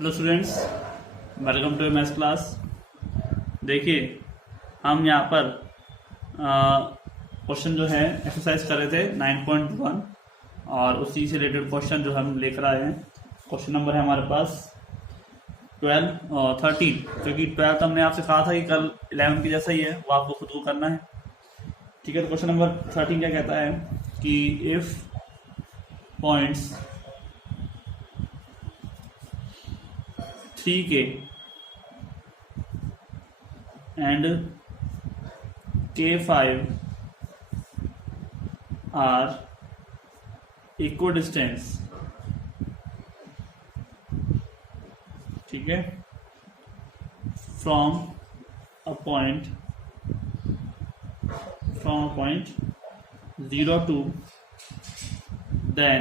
Hello students, welcome to maths class. देखिए, हम यहाँ पर क्वेश्चन जो है एक्सरसाइज कर रहे थे 9.1 और उसी से रिलेटेड क्वेश्चन जो हम लेकर आए हैं। क्वेश्चन नंबर है हमारे पास 12 और 13, क्योंकि 12 हमने आपसे कहा था कि कल 11 की जैसा ही है, वो आपको खुद को करना है। ठीक है, तो क्वेश्चन नंबर 13 क्या कहता है कि if points 3k and k5 are equidistant, ठीक है, from a point 0 to, then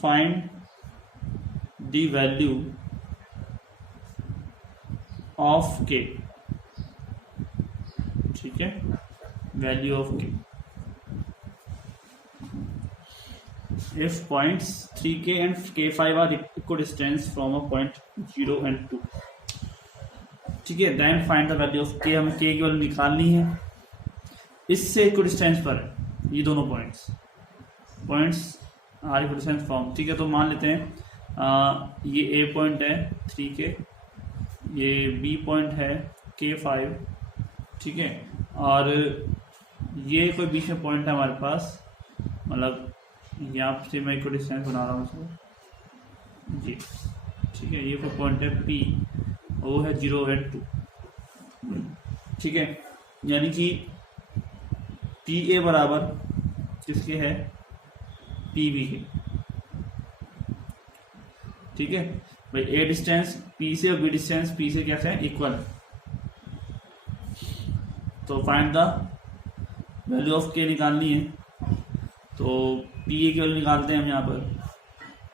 find the value of k। ठीक है, value of k if points 3k and k5 are equidistant from a point 0 and 2। ठीक है, then find the value of k। हमें k की value निकालनी है, इससे equidistance पर है ये दोनों पॉइंट्स आर इक्विडिस्टेंस फ्रॉम। ठीक है, तो मान लेते हैं ये ए पॉइंट है 3k, ये बी पॉइंट है k5, ठीक है, और ये कोई बीच में पॉइंट है हमारे पास, मतलब यहाँ से मैं इक्विडिस्टेंस बना रहा हूँ इसको जी। ठीक है, ये कोई पॉइंट है p, वो है 0 and 2। ठीक है, यानी कि पी ए बराबर किसके है, पी बी के। ठीक है भाई, ए डिस्टेंस पी से और बी डिस्टेंस पी से कैसे है, इक्वल। तो फाइंड द वैल्यू ऑफ के निकालनी है, तो पी ए की वैल्यू निकालते हैं हम यहाँ पर।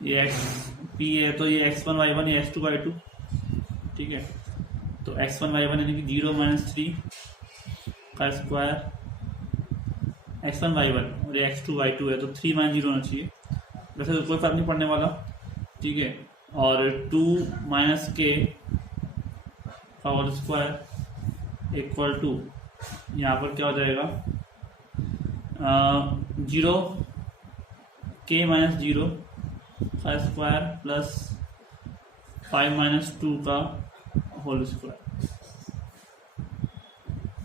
ये एक्स पी ए, तो ये x1 y1 या x2 y2। ठीक है, तो x1 y1 यानी कि 0 - 3 का स्क्वायर x1 y1 और ये x2 y2 है, तो 3 - 0 होना चाहिए। वैसे तो कोई फर्क नहीं पड़ने वाला। ठीक है, और 2 - k का होल स्क्वायर इक्वल टू, यहाँ पर क्या हो जाएगा 0 k - 0 का स्क्वायर प्लस 5 - 2 का होल स्क्वायर,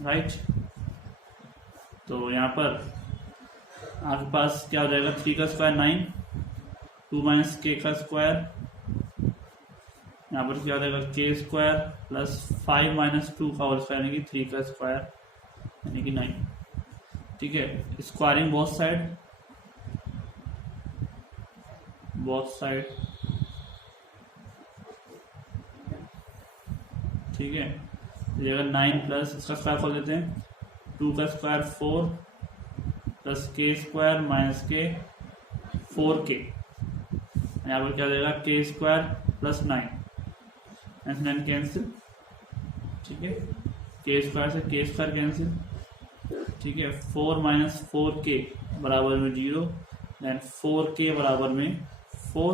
राइट। तो यहाँ पर आपके पास क्या हो जाएगा, 3 का स्क्वायर 9, 2 - k का स्क्वायर, यहाँ पर क्या हो जाएगा k स्क्वायर प्लस 5 - 2 का होल स्क्वायर यानी कि 3 का स्क्वायर यानी कि 9। ठीक है, स्क्वायरिंग बोथ साइड। ठीक है, अगर 9 प्लस इसका स्क्वायर खोल देते हैं, 2 का square 4 plus k square minus k 4k, यहाँ पर क्या हो जाएगा k स्क्वायर प्लस 9 कैंसिल। ठीक है, k स्क्वायर से k स्क्वायर कैंसिल। ठीक है, 4 - 4k बराबर में 0, देन 4k बराबर में 4,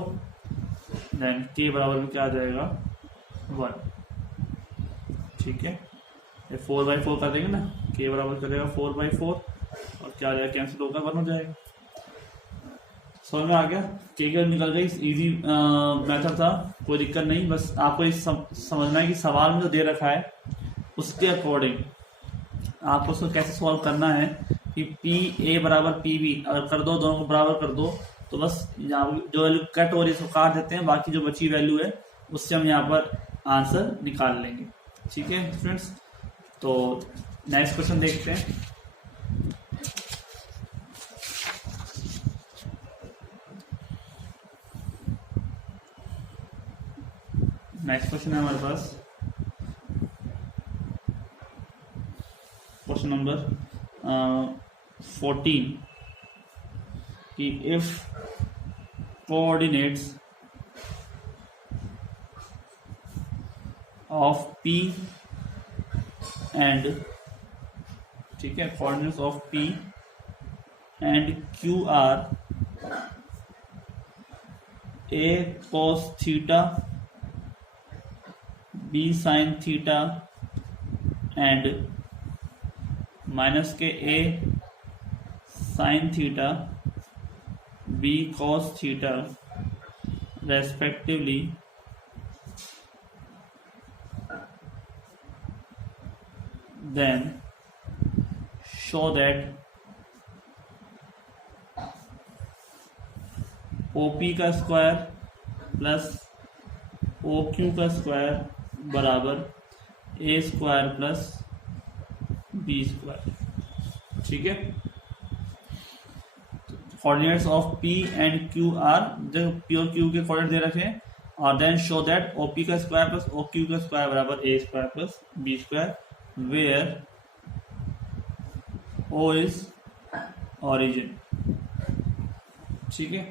देन k बराबर में क्या आ जाएगा 1। ठीक है, ये 4/4 कर देंगे ना, k बराबर करेगा 4/4 और क्या आ जाएगा, कैंसिल होगा 1 हो जाएगा। समझ में आ गया, k की निकल गई। इजी मेथड था, कोई दिक्कत नहीं। बस आपको ये समझना है कि सवाल में जो दे रखा है उसके अकॉर्डिंग आपको उसको कैसे सॉल्व करना है कि पी ए बराबर पी बी अगर कर दो, दोनों को बराबर कर दो, तो बस यहाँ जो वैल्यू कट हो रही है उसको काट देते हैं, बाकी जो बची वैल्यू है उससे हम यहाँ पर आंसर निकाल लेंगे। ठीक है स्टूडेंट्स, तो नेक्स्ट क्वेश्चन देखते हैं। नेक्स्ट क्वेश्चन है हमारे पास क्वेश्चन नंबर 14 कि if coordinates of P and, ठीक है, coordinates of P and Q are A cos theta, B sine theta and minus के A sine theta, B cos theta respectively, then show that OP का square plus OQ का square बराबर A square plus B square. ठीक है, coordinates of P and Q are, जो P और Q के coordinate दे रखे हैं, और देन शो दैट OP का स्क्वायर प्लस OQ का स्क्वायर बराबर A square plus B square, where O is origin. ठीक है,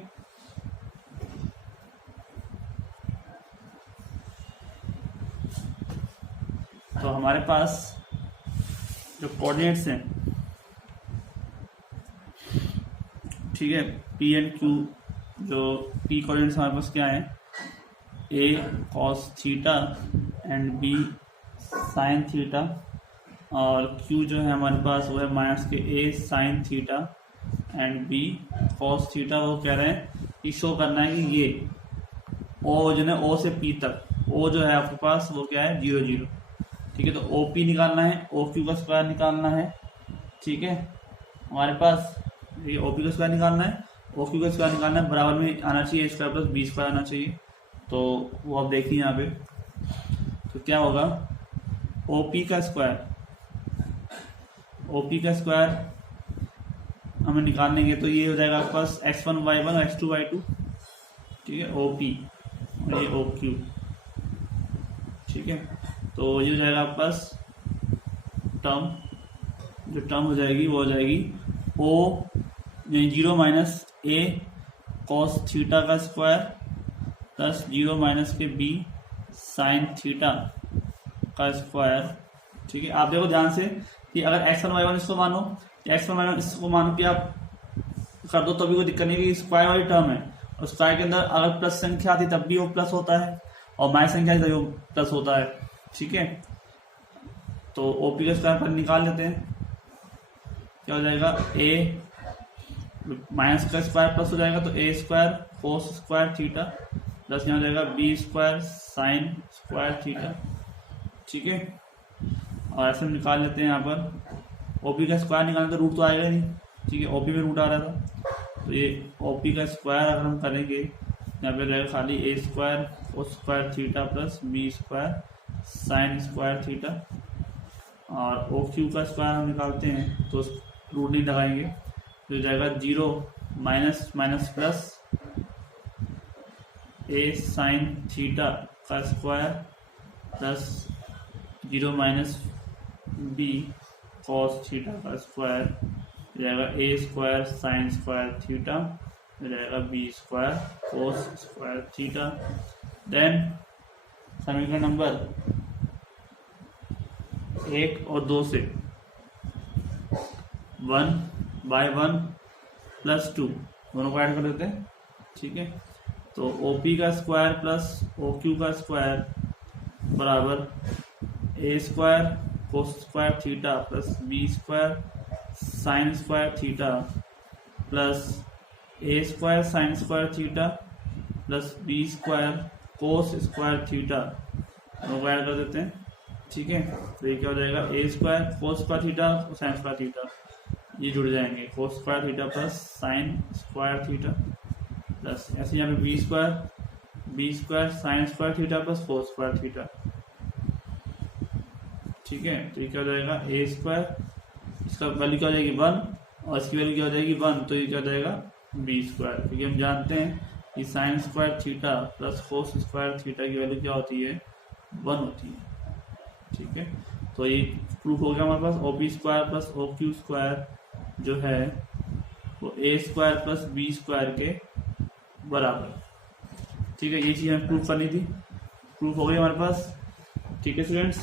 तो हमारे पास जो कोऑर्डिनेट्स हैं, ठीक है, P एंड Q, जो P कोऑर्डिनेट्स हमारे पास क्या है, A cos theta and B sine theta, और Q जो है हमारे पास वो है माइनस के A sine theta and B cos theta. वो कह रहे हैं कि शो करना है कि ये O जो है O से P तक, O जो है आपके पास वो क्या है 0 0। ठीक है, तो OP निकालना है, OQ का स्क्वायर निकालना है। ठीक है, हमारे पास ये OP का स्क्वायर निकालना है, OQ का स्क्वायर निकालना है, बराबर में आना चाहिए A square plus B square आना चाहिए। तो वो आप देखिए यहाँ पे, तो क्या होगा, OP का स्क्वायर हमें निकालने तो ये हो जाएगा आपके पास x1 y1 और x2 y2। ठीक है, OP और ये OQ। ठीक है, तो ये हो जाएगा आपके पास टर्म, जो टर्म हो जाएगी वो हो जाएगी O 0 minus A cos theta का स्क्वायर प्लस 0 माइनस के B साइन थीटा का स्क्वायर। ठीक है, आप देखो ध्यान से कि अगर x1 y1 इसको मानो, x1 y1 इसको मानो कि आप कर दो तो भी कोई दिक्कत नहीं, कि स्क्वायर वाली टर्म है, और स्क्वायर के अंदर अगर प्लस संख्या आती तब भी वो प्लस होता है, और माइनस संख्या आती तब वो प्लस होता है। ठीक है, तो OP का स्क्वायर पर निकाल लेते हैं, क्या हो जाएगा, A माइनस का स्क्वायर प्लस हो जाएगा, तो A square cos square theta plus यहाँ हो जाएगा B square sine square theta. ठीक है, और ऐसे निकाल लेते हैं यहाँ पर OP का स्क्वायर निकालने तो रूट तो आएगा नहीं। ठीक है, OP में रूट आ रहा था, तो ये OP का स्क्वायर अगर हम करेंगे यहाँ पे रहेगा खाली A square cos square theta plus B square sine square theta, और OQ का स्क्वायर हम निकालते हैं तो रूट नहीं लगाएंगे, तो हो जाएगा 0 minus minus plus A sine theta का square plus 0 minus B cos theta का स्क्वायर, हो जाएगा A square sine square theta, हो जाएगा B square cos square theta. Then समीकरण नंबर 1 और 2 से 1/1 प्लस 2 दोनों को ऐड कर देते हैं। ठीक है, तो OP का स्क्वायर प्लस OQ का स्क्वायर बराबर A square cos square theta plus B square sine square theta plus A square sine square theta plus B square cos square theta, दोनों को ऐड कर देते हैं। ठीक है, तो ये क्या हो जाएगा, A square cos square theta और साइन स्क्वायर थीटा, ये जुड़ जाएंगे, कोस square theta plus sign square theta plus ऐसे यहाँ पे B square sine square theta plus cos square theta. ठीक है, तो ये क्या हो जाएगा, A स्क्वायर, इसका वैल्यू क्या हो जाएगी 1 और इसकी वैल्यू क्या हो जाएगी 1, तो ये क्या हो जाएगा B स्क्वायर, क्योंकि हम जानते हैं कि sign square theta plus cos square theta की वैल्यू क्या होती है 1 होती है। ठीक है, तो ये प्रूफ हो गया हमारे पास, OP square plus OQ square जो है वो A square plus B square के बराबर। ठीक है, ये चीज़ हमें प्रूफ करनी थी, प्रूफ हो गई हमारे पास। ठीक है स्टूडेंट्स,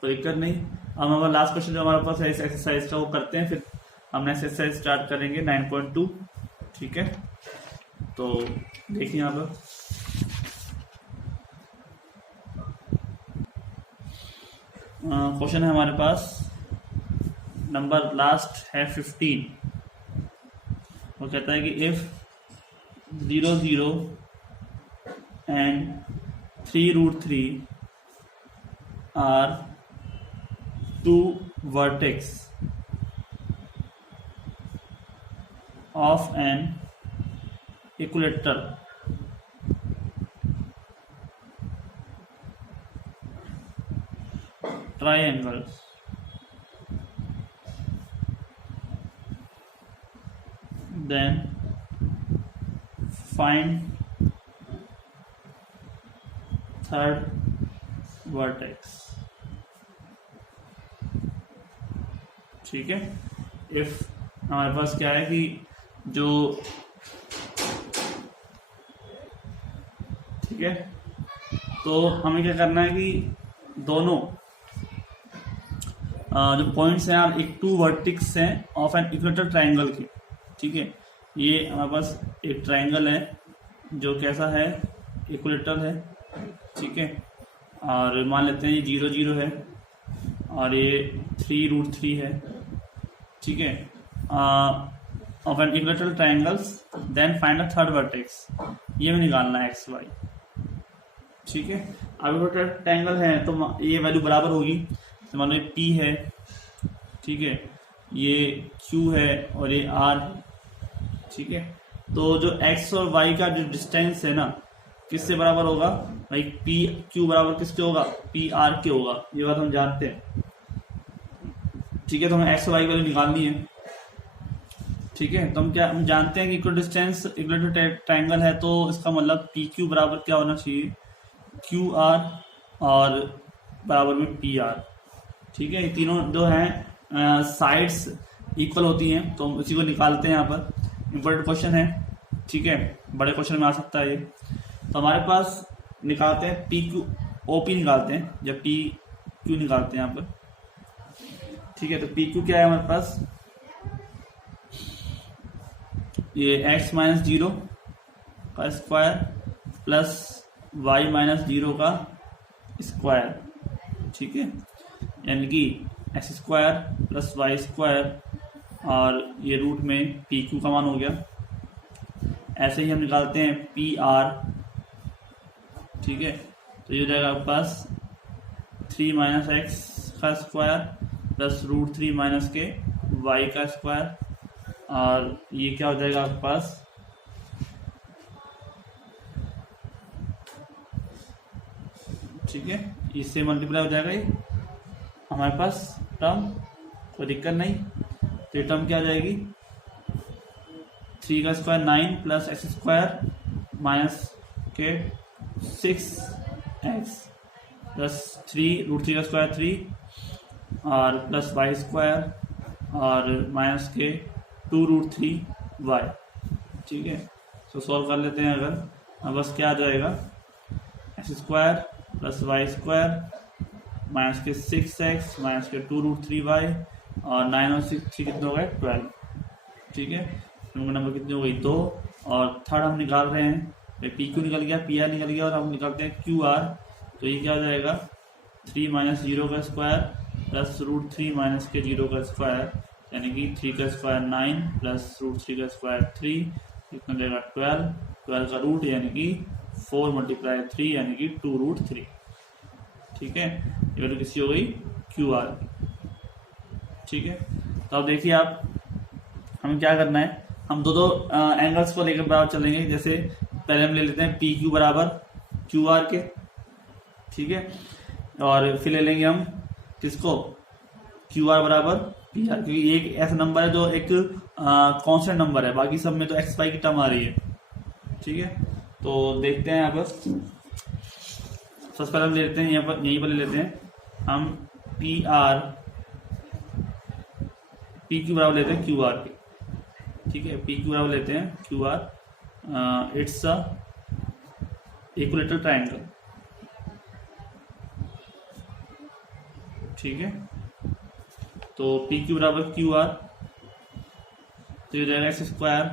कोई दिक्कत नहीं। अब हमारा लास्ट क्वेश्चन जो हमारे पास है इस एक्सरसाइज का वो करते हैं, फिर हम नेक्स्ट एक्सरसाइज स्टार्ट करेंगे 9.2। ठीक है, तो देखिए यहाँ पर क्वेश्चन है हमारे पास, नंबर लास्ट है 15। वो कहता है कि if 0 0 and 3√3 are two vertex of an equilateral triangle, then find third vertex। ठीक है, इफ हमारे पास क्या है कि जो, ठीक है, तो हमें क्या करना है कि दोनों जो पॉइंट्स हैं आप एक टू वर्टिक्स हैं ऑफ एन इक्वेटर ट्राइंगल के। ठीक है, ये हमारे पास एक ट्राइंगल है जो कैसा है, इक्वेटर है। ठीक है, और मान लेते हैं ये 0 0 है और ये 3√3 है। ठीक है, of an equilateral triangles then find a third vertex, ये भी निकालना है एक्स वाई। ठीक है, अब इक्वेटर ट्राइंगल है तो ये वैल्यू बराबर होगी, तो मान लो ये P है, ठीक है, ये Q है और ये R है। ठीक है, तो जो x और y का जो डिस्टेंस है ना, किससे बराबर होगा भाई, पी क्यू बराबर किसके होगा, पी आर के होगा, ये बात हम जानते हैं। ठीक है, तो हमें एक्स और वाई वैल्यू निकालनी है। ठीक है, तो हम जानते हैं कि इक्वल डिस्टेंस इक्वल ट्राइंगल है, तो इसका मतलब पी क्यू बराबर क्या होना चाहिए, क्यू आर और बराबर में पी आर। ठीक है, ये तीनों जो हैं साइड्स इक्वल होती हैं, तो हम इसी को निकालते हैं। यहाँ पर इम्पोर्टेंट क्वेश्चन है। ठीक है, बड़े क्वेश्चन में आ सकता है ये। तो हमारे पास निकालते हैं पी क्यू ओ पी निकालते हैं, जब पी क्यू निकालते हैं यहाँ पर। ठीक है, तो पी क्यू क्या है हमारे पास, ये x माइनस 0 का स्क्वायर प्लस y माइनस 0 का स्क्वायर। ठीक है, यानी कि x square plus Y square और ये रूट में पी क्यू का मान हो गया। ऐसे ही हम निकालते हैं पी आर। ठीक है, तो ये हो जाएगा आपके पास 3 माइनस एक्स का स्क्वायर प्लस √3 माइनस के वाई का स्क्वायर, और ये क्या हो जाएगा आपके पास, ठीक है, इससे मल्टीप्लाई हो जाएगा ये हमारे पास टर्म, कोई दिक्कत नहीं। तो ये टर्म क्या हो जाएगी, 3 का square 9 plus x square minus के 6x प्लस 3 √3 का स्क्वायर 3 और प्लस वाई स्क्वायर और माइनस के 2√3y। ठीक है, तो सॉल्व कर लेते हैं। अगर अब बस क्या आ जाएगा, x square plus Y square minus के 6x माइनस के 2√3y और 9 और 6 कितने हो गए 12। ठीक है, नंबर कितनी हो गई 2। और थर्ड हम निकाल रहे हैं, पी क्यू निकल गया, पी आर निकल गया, और हम निकालते हैं क्यू आर। तो ये क्या हो जाएगा, 3 माइनस 0 का स्क्वायर प्लस √3 माइनस के 0 का स्क्वायर, यानी कि 3 का स्क्वायर 9 प्लस √3 का स्क्वायर 3, कितना देगा 12। 12 का रूट यानी कि 4 मल्टीप्लाई 3 यानी कि 2√3। ठीक है, ये वैल्यू किसी हो गई क्यू आर की। ठीक है, तो अब देखिए आप, हमें क्या करना है, हम दो एंगल्स को लेकर बराबर चलेंगे। जैसे पहले हम ले लेते हैं पी क्यू बराबर क्यू आर के। ठीक है, और फिर ले लेंगे हम किसको, क्यू आर बराबर पी आर, क्योंकि एक ऐसा नंबर है जो एक कांस्टेंट नंबर है, बाकी सब में तो एक्स वाई की टर्म आ रही है। ठीक है, तो देखते हैं यहाँ पर, सबसे पहले हम ले लेते हैं यहीं पर ले लेते हैं हम पी क्यू बराबर लेते हैं क्यू आर के। ठीक है, पी क्यू बराबर लेते हैं Q R, it's a equilateral triangle. ठीक है, तो पी क्यू बराबर क्यू आर, तो ये जाएगा x square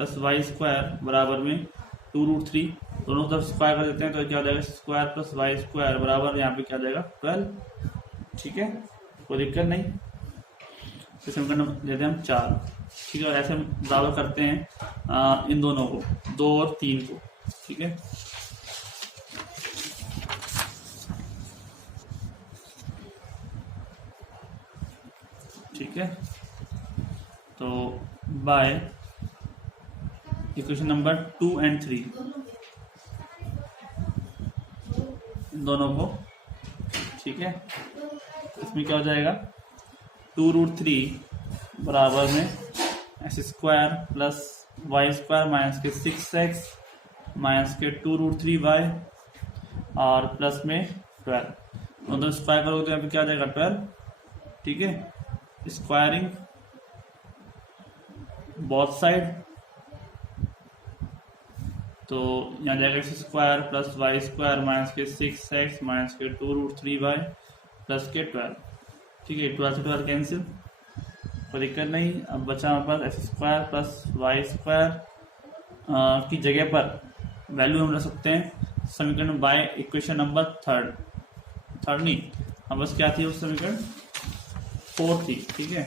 plus Y square बराबर में 2√3, दोनों तरफ स्क्वायर कर देते हैं तो क्या हो जाएगा स्क्वायर प्लस वाई स्क्वायर बराबर यहाँ पे क्या आ जाएगा 12। ठीक है, कोई दिक्कत नहीं। तो समीकरण लेते हैं हम 4। ठीक है, ऐसे हम बराबर करते हैं इन दोनों को 2 और 3 को। ठीक है, ठीक है, तो बाय इक्वेशन नंबर 2 और 3 इन दोनों को। ठीक है, इसमें क्या हो जाएगा 2√3 बराबर में x square plus Y square minus के 6x माइनस के 2√3y और प्लस में 12, दोनों स्क्वायर करोगे तो यहाँ पे क्या आ जाएगा 12। ठीक है, स्क्वायरिंग बोथ साइड, तो यहाँ जाएगा x square plus Y square minus के 6x माइनस के 2√3y प्लस के 12। ठीक है, 12 से 12 कैंसिल, कोई दिक्कत नहीं। अब बचा हमारे पास X square plus Y square की जगह पर वैल्यू हम रख सकते हैं समीकरण बाय इक्वेशन नंबर थर्ड नहीं, हम बस क्या थी उस समीकरण 4 थी। ठीक है,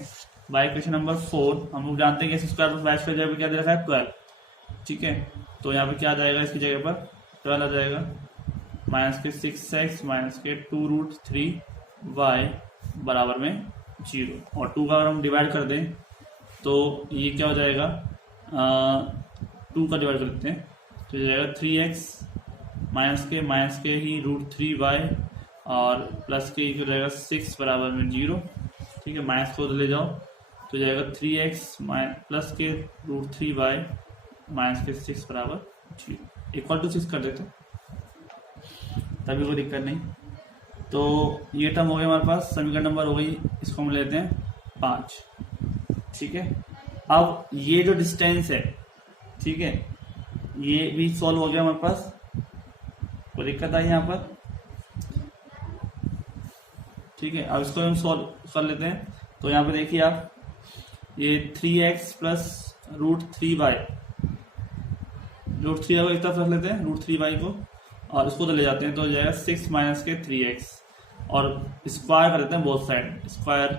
बाय इक्वेशन नंबर 4 हम लोग जानते हैं कि x square plus Y square जगह पर क्या दे रखा है 12। ठीक है, तो यहाँ पे क्या आ जाएगा इसकी जगह पर 12 आ जाएगा माइनस के 6x माइनस के 2√3y बराबर में 0, और 2 का अगर हम डिवाइड कर दें तो ये क्या हो जाएगा 2 का डिवाइड कर देते हैं तो ये जाएगा 3x माइनस के ही √3y और प्लस के हो जाएगा 6 बराबर में 0। ठीक है, माइनस को ले जाओ तो जाएगा 3x प्लस के √3y माइनस के 6 बराबर 0 इक्वल टू 6 कर देते तभी कोई दिक्कत नहीं। तो ये टर्म हो गया हमारे पास, समीकरण नंबर हो गई, इसको हम लेते हैं 5। ठीक है, अब ये जो डिस्टेंस है, ठीक है, ये भी सॉल्व हो गया हमारे पास, कोई दिक्कत आई यहाँ पर। ठीक है, अब इसको हम सॉल्व कर लेते हैं। तो यहाँ पे देखिए आप, ये 3x प्लस √3y, √3y को एक तरफ रख लेते हैं, √3y को, और इसको तो ले जाते हैं तो जाएगा 6 माइनस के 3x और स्क्वायर कर देते हैं both side, square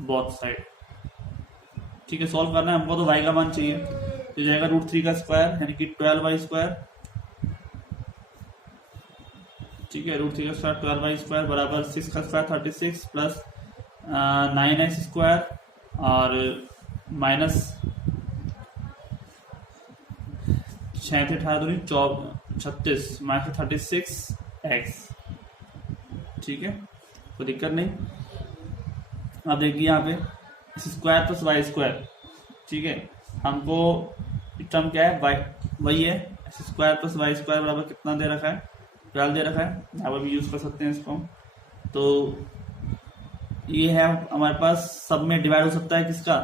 both side. ठीक है, सॉल्व करना है हमको, तो y का मान चाहिए तो जाएगा √3 का स्क्वायर यानी कि 12y स्क्वायर। ठीक है, √3 का स्क्वायर 12y स्क्वायर बराबर 6 का स्क्वायर 36 प्लस 9x स्क्वायर और माइनस 6 × 18 36 माइनस 36x। ठीक है, कोई दिक्कत नहीं। अब देखिए यहाँ पे स्क्वायर प्लस वाई स्क्वायर। ठीक है, हमको टर्म क्या है वही है, स्क्वायर प्लस वाई स्क्वायर बराबर कितना दे रखा है 12 दे रखा है, यहाँ पर भी यूज कर सकते हैं इसको। तो ये है हमारे पास, सब में डिवाइड हो सकता है किसका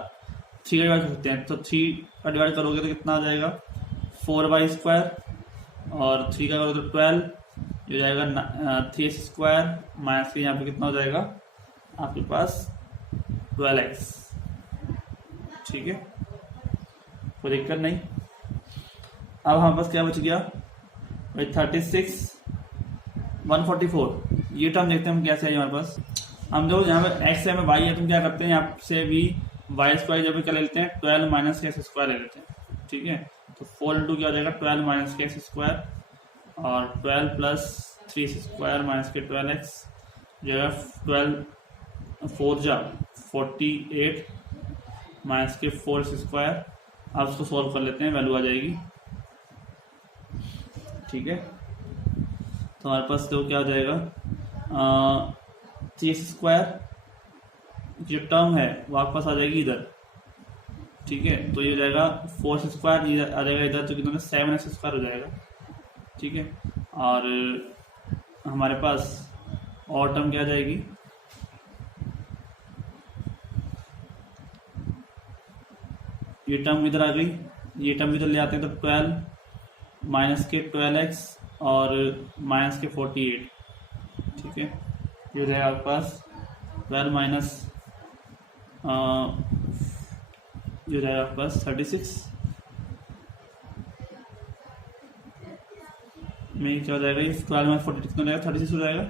3 का डिवाइड कर सकते हैं, तो 3 का डिवाइड करोगे तो कितना आ जाएगा 4y स्क्वायर और 3 का करोगे तो 12 जो जाएगा 3x स्क्वायर माइनस के यहाँ पे कितना हो जाएगा आपके पास 12x। ठीक है, कोई दिक्कत नहीं। अब हमारे पास क्या बच गया भाई 36 144, ये टर्म देखते हैं हम कैसे है हमारे पास। हम जो यहाँ पे x है में y है, तो क्या करते हैं यहाँ से भी वाई स्क्वायर जब क्या ले लेते हैं 12 माइनस के एक्स स्क्वायर ले लेते हैं। ठीक है, तो 4 × क्या हो जाएगा 12 माइनस के एक्स स्क्वायर और 12 प्लस 3 स्क्वायर माइनस के 12x जो है 12 4 जा 48 माइनस के 4 स्क्वायर। अब इसको सॉल्व कर लेते हैं, वैल्यू आ जाएगी। ठीक है, तो हमारे पास तो क्या हो जाएगा 3x स्क्वायर जो टर्म है वो आपके पास आ जाएगी इधर। ठीक है, तो ये हो जाएगा 4 स्क्वायर आ जाएगा इधर, तो कितना 7x स्क्वायर हो जाएगा। ठीक है, और हमारे पास और टर्म क्या आ जाएगी ये टर्म इधर आ गई, ये टर्म इधर ले आते हैं तो 12 माइनस के 12x और माइनस के 48। ठीक है, ये हो जाएगा आपके पास 12 माइनस जो जाएगा आपके पास 36 में क्या हो जाएगा, ये 12 में 46 हो जाएगा, 36 हो जाएगा,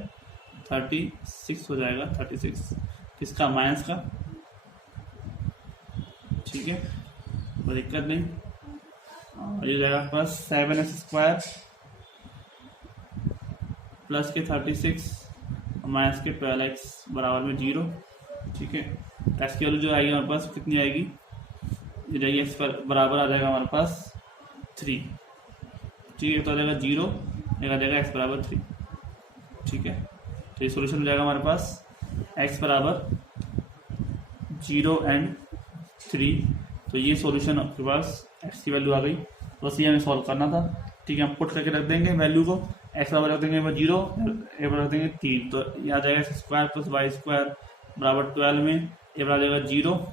36 हो जाएगा, 36 किसका, माइनस का, ठीक है, कोई दिक्कत नहीं। और ये जाएगा प्लस 7x² प्लस के 36 माइनस के 12x बराबर में 0, ठीक है। एक्स की वैल्यू जो आएगी हमारे पास कितनी आएगी, ये जाएगी एक्स पर बराबर आ जाएगा हमारे पास 3, ठीक है, तो आ जाएगा 0, एक आ जाएगा एक्स बराबर 3, ठीक है। तो ये सोल्यूशन हो जाएगा हमारे पास एक्स बराबर 0 एंड 3। तो ये सॉल्यूशन आपके पास एक्स की वैल्यू आ गई, बस ये हमें सॉल्व करना था, ठीक है। हम पुट करके रख देंगे वैल्यू को, एक्स बराबर रख देंगे 0, ए बराबर रख देंगे 3, तो ये आ जाएगा x² + y² बराबर 12 में, ए बराबर आ जाएगा 0,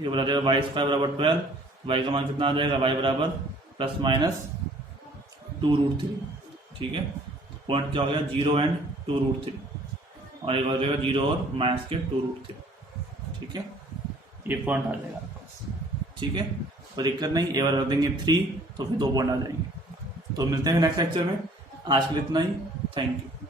ए बराबर आ जाएगा y² बराबर 12, y का मान कितना आ जाएगा, y बराबर ±2√3, ठीक है। पॉइंट क्या हो गया, 0 एंड 2√3, और एक हो जाएगा 0 और माइनस के 2√3, ठीक है, ये पॉइंट आ जाएगा आपके पास, ठीक है, कोई दिक्कत नहीं। ए बराबर रख देंगे 3, तो फिर 2 पॉइंट आ जाएंगे। तो मिलते हैं नेक्स्ट लेक्चर में, आज के लिए इतना ही, थैंक यू।